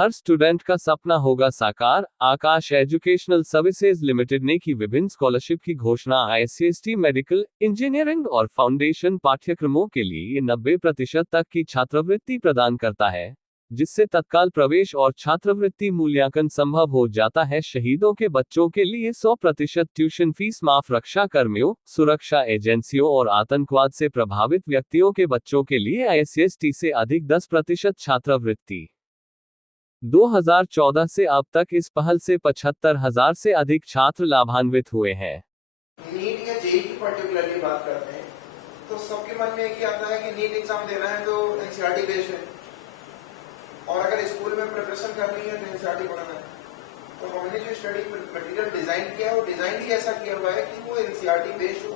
हर student का सपना होगा साकार। आकाश एजुकेशनल सर्विसेज लिमिटेड ने की विभिन्न स्कॉलरशिप की घोषणा। ICST मेडिकल, इंजीनियरिंग और फाउंडेशन पाठ्यक्रमों के लिए 90% तक की छात्रवृत्ति प्रदान करता है, जिससे तत्काल प्रवेश और छात्रवृत्ति मूल्यांकन संभव हो जाता है। शहीदों के बच्चों के लिए 100% ट्यूशन फीस माफ। रक्षा कर्मियों, सुरक्षा एजेंसियों और आतंकवाद से प्रभावित व्यक्तियों के बच्चों के लिए ICST से अधिक 10% छात्रवृत्ति। 2014 से अब तक इस पहल से 75,000 से अधिक छात्र लाभान्वित हुए हैं। नीट या जेईई की पर्टिकुलरली बात करते हैं तो सबके मन में एक आता है कि नीट एग्जाम देना है तो एनसीईआरटी बेस्ड है, और अगर स्कूल में प्रिपरेशन करनी है तो एनसीईआरटी पढ़ना है। तो हमने जो स्टडी मटेरियल डिजाइन किया है वो डिजाइन ही ऐसा किया हुआ है कि वो एनसीईआरटी बेस्ड हो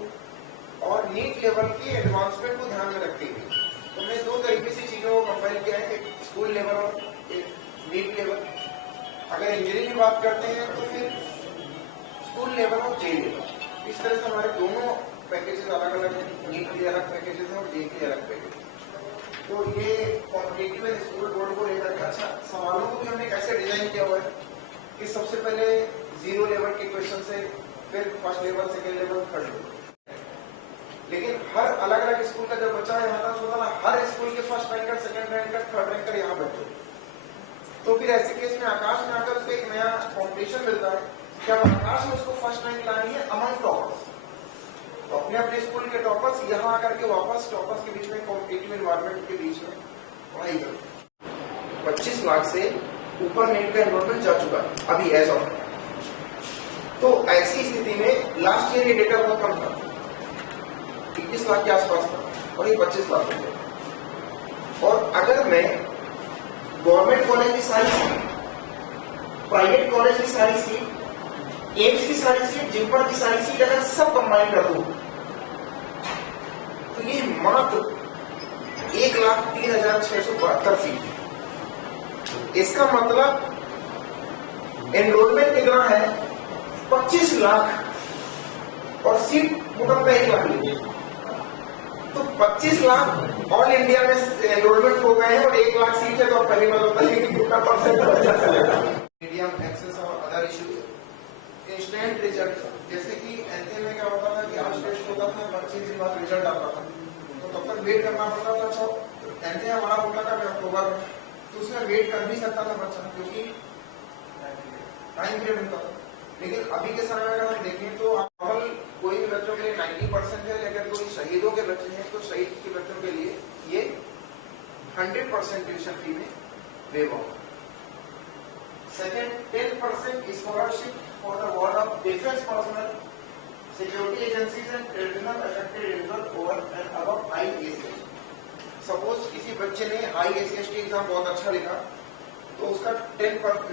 और नीट लेवल की एडवांसमेंट को ध्यान में रखते हुए हमने दो तरीके से चीजों को कंबाइन किया है, एक स्कूल लेवल और एक नीट लेवल। अगर इंजीनियरिंग की बात करते हैं तो फिर स्कूल लेवल और जेईई लेवल, इस तरह से हमारे दोनों पैकेजेस अलग अलग हैं। नीट के अलग पैकेजेस हैं और जेईई के अलग पैकेज। तो ये कॉम्पिटिटिव स्कूल बोर्ड को लेकर के अच्छा सवालों को भी हमने कैसे डिजाइन किया हुआ है कि सबसे पहले 0 लेवल के क्वेश्चन से, फिर first level, second level, third level. लेकिन हर अलग अलग स्कूल का जब बच्चा यहाँ तक होता ना, हर स्कूल के first ranker, second ranker, third ranker यहाँ बच्चे, तो फिर ऐसे केस में आकाश में आकर उसको एक नया कॉम्पिटिशन मिलता है कि अब आकाश में उसको फर्स्ट रैंक लानी है अमंग टॉपर्स। तो अपने अपने स्कूल के टॉपर्स यहाँ आकर के वापस टॉपर्स के बीच में कॉम्पिटिटिव एनवायरनमेंट के बीच में पढ़ाई करते। 25 लाख से ऊपर नीट का एनरोलमेंट जा चुका है अभी एज ऑफ। तो ऐसी स्थिति में लास्ट ईयर ये डेटा बहुत कम था, 21 लाख के आसपास था और ये 25 लाख हो गया। और अगर मैं गवर्नमेंट कॉलेज की सारी सीट, प्राइवेट कॉलेज की सारी सीट, एम्स की सारी सीट, जिम्पर की सारी सीट अगर सब कंबाइन कर दूं तो ये मात्र 1,03,672 सीट। इसका मतलब एनरोलमेंट कितना है 25 लाख और सीट मुकम्मल 1 लाख। तो 25 लाख ऑल इंडिया में एनरोलमेंट हो गए हैं और 1 लाख सीट है। तो पहली बात होता है कि कितना परसेंट मीडियम एक्सेस और अदर इश्यूज, इंस्टेंट रिजल्ट। जैसे कि एनटीए में क्या होता था कि आज टेस्ट होता था, 25 दिन बाद रिजल्ट आता था, तो तब तक वेट करना पड़ता था। अच्छा एनटीए हमारा होता था अक्टूबर में, तो उसमें वेट कर भी सकता था बच्चा क्योंकि टाइम पीरियड होता था। लेकिन अभी के समय में अगर हम देखें तो नॉर्मल कोई भी बच्चों के लिए 90% है, लेकिन कोई शहीदों के बच्चे हैं तो शहीद के बच्चों के लिए ये 100% ट्यूशन फी में wave of. Second, 10% scholarship for the ward of defense personnel, security agencies and criminal affected individuals over and above IACST। Suppose किसी बच्चे ने IACST एग्जाम बहुत अच्छा लिखा तो उसका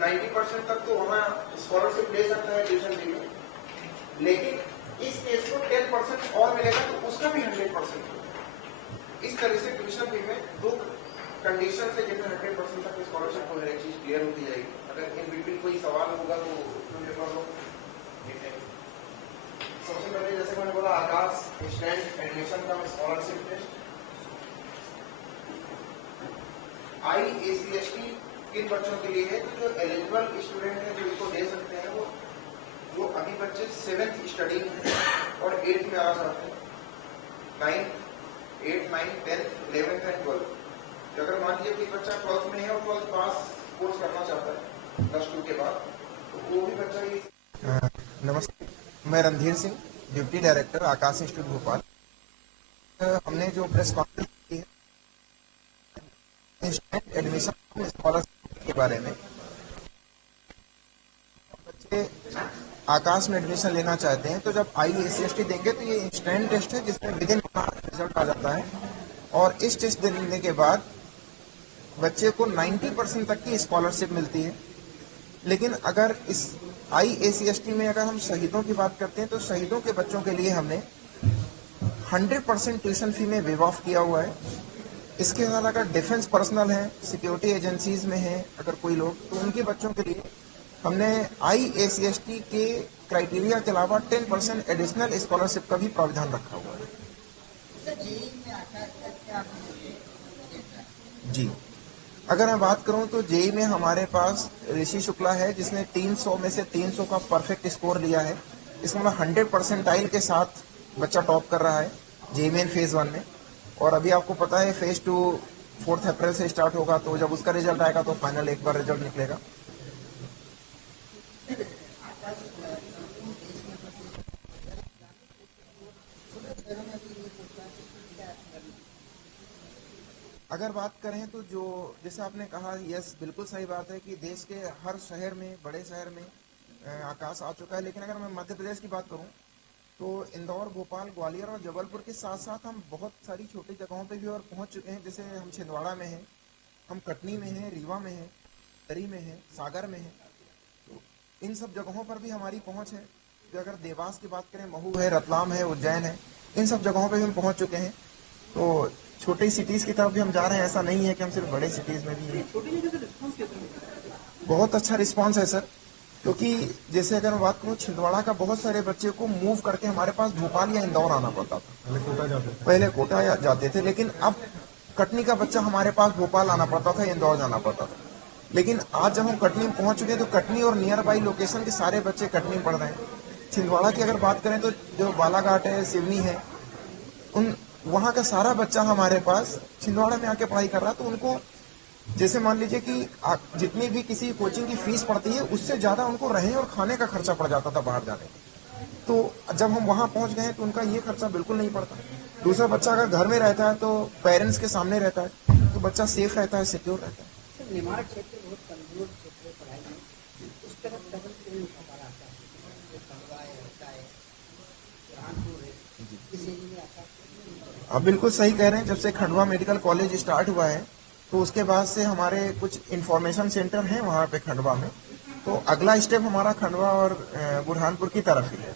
90% तक तो वहाँ स्कॉलरशिप ले सकता है ट्यूशन फी में, लेकिन इस केस को 10% और मिलेगा तो उसका भी 100% होगा। इस तरह से ट्यूशन फी में दो कंडीशन से जिसमें 100% तक स्कॉलरशिप हो, हर एक चीज क्लियर होती जाएगी। अगर इन बिटवीन कोई सवाल होगा तो सबसे पहले जैसे मैंने बोला आकाश स्टूडेंट एडमिशन का स्कॉलरशिप टेस्ट। IACST किन बच्चों के लिए है तो जो एलिजिबल स्टूडेंट है जो इसको दे सकते हैं वो जो अभी बच्चे 7th स्टडी में और 8th में आ जाते हैं, 9th, 8th, 9th, 10th, 11th and 12th। अगर मान लीजिए कोई बच्चा 12th में है और 12th पास कोर्स करना चाहता है +2 के बाद, तो वो भी बच्चा ही। नमस्कार, मैं रणधीर सिंह, डिप्टी डायरेक्टर आकाश इंस्टीट्यूट भोपाल। हमने जो प्रेस कॉन्फ्रेंस की है इंस्टेंट एडमिशन स्कॉलरशिप के बारे में, बच्चे आकाश में एडमिशन लेना चाहते हैं तो जब IACST देंगे तो ये इंस्टेंट टेस्ट है जिसमें विदिन रिजल्ट आ जाता है और इस टेस्ट देने के बाद बच्चे को 90% तक की स्कॉलरशिप मिलती है। लेकिन अगर इस IACST में अगर हम शहीदों की बात करते हैं तो शहीदों के बच्चों के लिए हमने 100% ट्यूशन फी में वेव ऑफ किया हुआ है। इसके साथ अगर डिफेंस पर्सनल है, सिक्योरिटी एजेंसीज में है अगर कोई लोग, तो उनके बच्चों के लिए हमने IACST के क्राइटेरिया के अलावा 10% एडिशनल स्कॉलरशिप का भी प्रावधान रखा हुआ है। जी, अगर मैं बात करूं तो जेई में हमारे पास ऋषि शुक्ला है जिसने 300 में से 300 का परफेक्ट स्कोर लिया है। इसमें 100% के साथ बच्चा टॉप कर रहा है जेई मेन फेज 1 में। और अभी आपको पता है फेज 2 4 अप्रैल से स्टार्ट होगा, तो जब उसका रिजल्ट आएगा तो फाइनल एक बार रिजल्ट निकलेगा। अगर बात करें तो जो जैसे आपने कहा, यस बिल्कुल सही बात है कि देश के हर शहर में, बड़े शहर में आकाश आ चुका है। लेकिन अगर मैं मध्य प्रदेश की बात करूं तो इंदौर, भोपाल, ग्वालियर और जबलपुर के साथ साथ हम बहुत सारी छोटी जगहों पे भी और पहुंच चुके हैं। जैसे हम छिंदवाड़ा में हैं, हम कटनी में हैं, रीवा में हैं, तरी में हैं, सागर में हैं। तो इन सब जगहों पर भी हमारी पहुंच है। जो अगर देवास की बात करें, महू है, रतलाम है, उज्जैन है, इन सब जगहों पे भी हम पहुंच चुके हैं। तो छोटी सिटीज की तरफ भी हम जा रहे हैं। ऐसा नहीं है कि हम सिर्फ बड़े सिटीज में भी हैं। बहुत अच्छा रिस्पांस है सर, क्योंकि जैसे अगर मैं बात करूं, छिंदवाड़ा का बहुत सारे बच्चे को मूव करके हमारे पास भोपाल या इंदौर आना पड़ता था। पहले कोटा जाते थे, लेकिन अब कटनी का बच्चा हमारे पास भोपाल आना पड़ता था, इंदौर जाना पड़ता था। लेकिन आज जब हम कटनी में पहुंच चुके हैं तो कटनी और नियर बाई लोकेशन के सारे बच्चे कटनी पढ़ रहे हैं। छिंदवाड़ा की अगर बात करें तो जो बालाघाट है, सिवनी है, उन वहाँ का सारा बच्चा हमारे पास छिंदवाड़ा में आके पढ़ाई कर रहा है। तो उनको जैसे मान लीजिए कि जितनी भी किसी कोचिंग की फीस पड़ती है उससे ज्यादा उनको रहने और खाने का खर्चा पड़ जाता था बाहर जाने का। तो जब हम वहाँ पहुंच गए तो उनका ये खर्चा बिल्कुल नहीं पड़ता। दूसरा बच्चा अगर घर में रहता है तो पेरेंट्स के सामने रहता है, तो बच्चा सेफ रहता है, सिक्योर रहता है। निर्माण क्षेत्र बहुत कमजोर क्षेत्र है पढ़ाई में, उस तरफ डबल नहीं उठा पा रहा था। खंडवा होता है, बुरहानपुर है, इस एरिया में आता है। आप बिल्कुल सही कह रहे हैं। जब से खंडवा मेडिकल कॉलेज स्टार्ट हुआ है तो उसके बाद से हमारे कुछ इंफॉर्मेशन सेंटर हैं वहाँ पे खंडवा में। तो अगला स्टेप हमारा खंडवा और बुरहानपुर की तरफ ही है।